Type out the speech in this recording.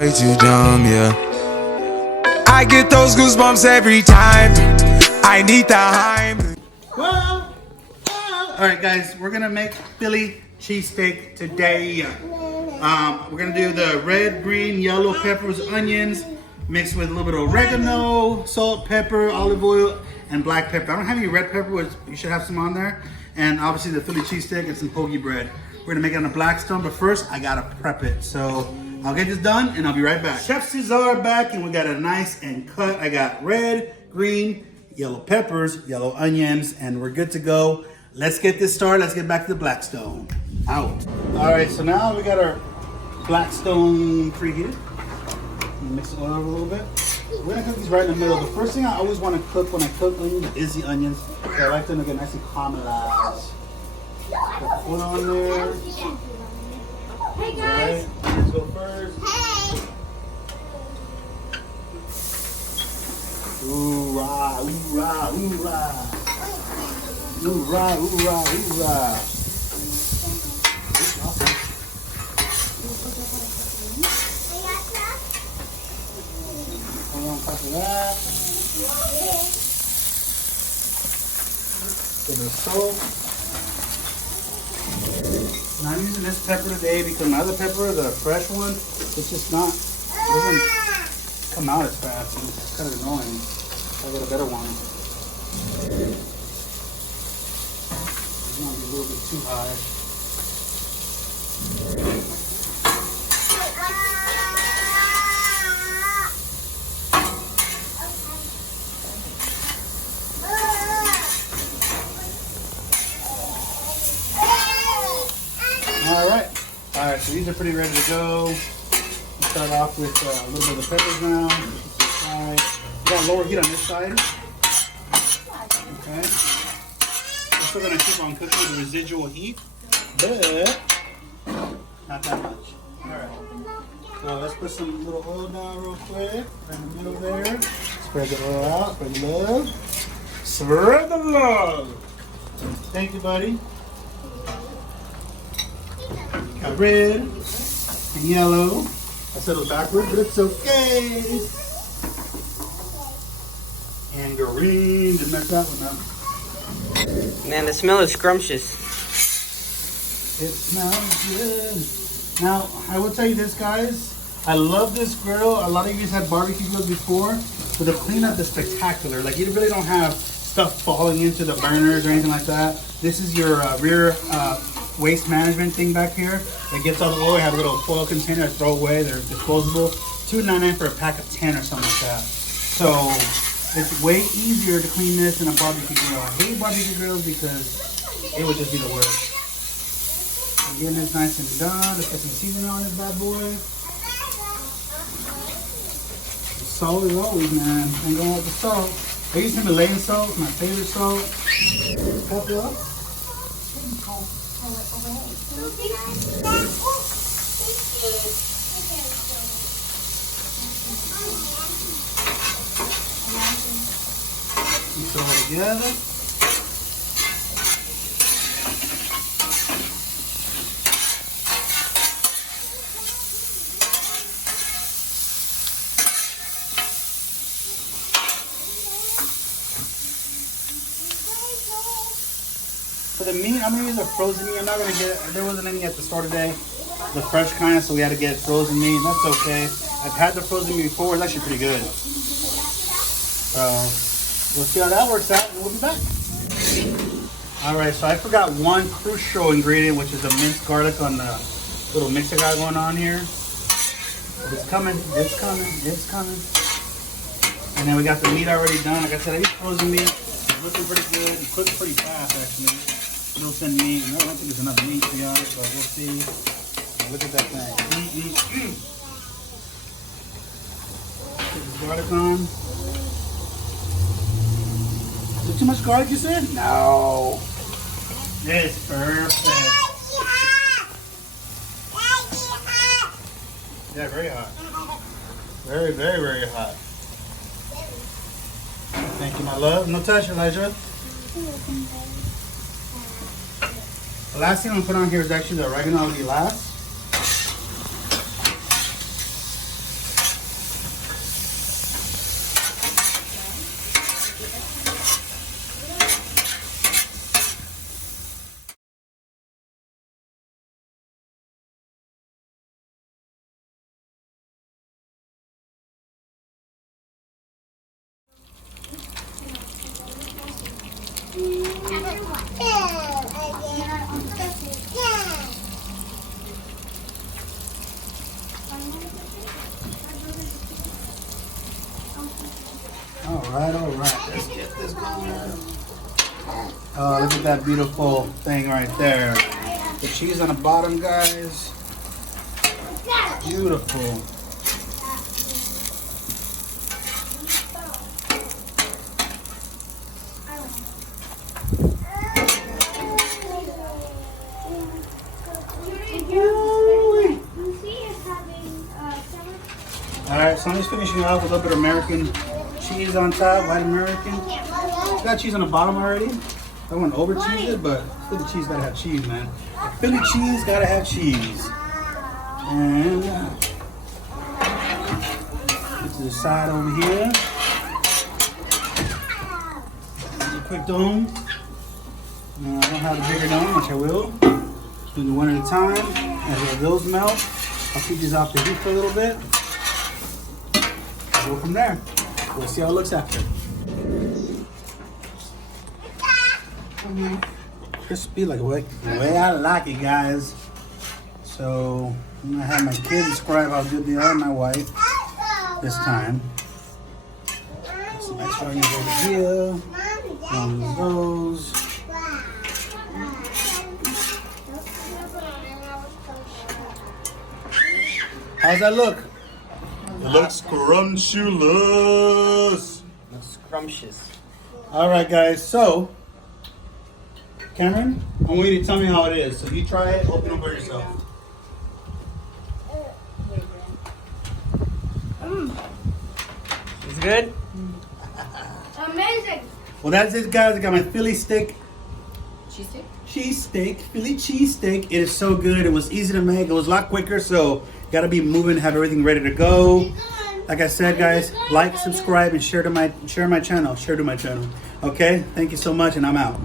Way too dumb, yeah. I get those goosebumps every time. I need the Heim. Whoa. All right, guys, we're gonna make Philly cheesesteak today. We're gonna do the red, green, yellow peppers, onions, mixed with a little bit of oregano, salt, pepper, olive oil, and black pepper. I don't have any red pepper, which you should have some on there. And obviously the Philly cheesesteak and some Hoagie bread. We're gonna make it on a Blackstone, but first I gotta prep it. So I'll get this done and I'll be right back. Chef Cesar back, and we got a nice and cut. I got red, green, yellow peppers, yellow onions, and we're good to go. Let's get this started. Let's get back to the Blackstone. Out. All right, so now we got our Blackstone preheated. Mix the oil over a little bit. We're gonna cook these right in the middle. The first thing I always want to cook when I cook onions is the onions. So I like them to get nice and caramelized. Put the oil on there. Hey guys. Right, let's go first. Hey. Hoorah, hoorah, hoorah. Hoorah, hoorah, hoorah. Awesome. On top of that. A bit of salt. Now I'm using this pepper today because my other pepper, the fresh one, it's just not, it doesn't come out as fast. And it's kind of annoying. I got a better one. It's gonna be a little bit too high. All right, so these are pretty ready to go. We'll start off with a little bit of the peppers now. We got lower heat on this side. Okay. We're still gonna keep on cooking the residual heat, but not that much. All right. So let's put some little oil down real quick, right in the middle there. Spread the oil out, spread the love. Spread the love. Thank you, buddy. Got red and yellow. I said it was backwards, but it's okay. And green, didn't mess that one up. Man, the smell is scrumptious. It smells good. Now, I will tell you this, guys. I love this grill. A lot of you guys had barbecue grills before, but the cleanup is spectacular. Like, you really don't have stuff falling into the burners or anything like that. This is your rear waste management thing back here. It gets all the oil. I have a little foil container I throw away. They're disposable. $2.99 for a pack of 10 or something like that. So it's way easier to clean this than a barbecue grill. I hate barbecue grills because it would just be the worst. Again, it's nice and done. Let's get some seasoning on this bad boy. Salt is always, man. I'm going with the salt. I use Himalayan salt, my favorite salt. Pepper. Mix it all together. For the meat, I'm gonna use a frozen meat. I'm not gonna get, there wasn't any at the store today, the fresh kind, so we had to get frozen meat. That's okay. I've had the frozen meat before. It's actually pretty good. So we'll see how that works out, and we'll be back. All right, so I forgot one crucial ingredient, which is the minced garlic on the little mix I got going on here. It's coming. It's coming. It's coming. And then we got the meat already done. Like I said, I use frozen meat. It's looking pretty good. It cooks pretty fast, actually. You'll send meat. I don't think there's enough meat, to be honest, but we'll see. Look at that thing. Put the garlic on. Is there too much garlic, you said? No. It's perfect. Yeah, very hot. Very, very, very hot. Thank you, my love. No touch, Elijah. The last thing I'm gonna put on here is actually the oregano. I'll be last. All right. Let's get this going. Oh, look at that beautiful thing right there. The cheese on the bottom, guys. Beautiful. All right, so I'm just finishing off with a little bit of American cheese on top, white American. Got cheese on the bottom already. I went over cheese it, but Philly cheese gotta have cheese, man. Philly cheese gotta have cheese. And get to the side over here. Just a quick dome. I don't have the bigger dome, which I will. Just do one at a time. As those melt, I'll keep these off the heat for a little bit. Go from there. We'll see how it looks after. Crispy like the way I like it, guys. So I'm gonna have my kids describe how good they are, my wife, this time. Some extra onions over here. One of those. How's that look? It looks scrumptious. Looks scrumptious. All right, guys. So, Cameron, I want you to tell me how it is. So you try it, open it by yourself. It's good? Amazing. Well, that's it, guys. I got my Philly steak. Cheesesteak? Philly cheesesteak. It is so good. It was easy to make. It was a lot quicker, so gotta be moving, have everything ready to go. Like I said, guys, like, subscribe, and share to my channel. Okay? Thank you so much, and I'm out.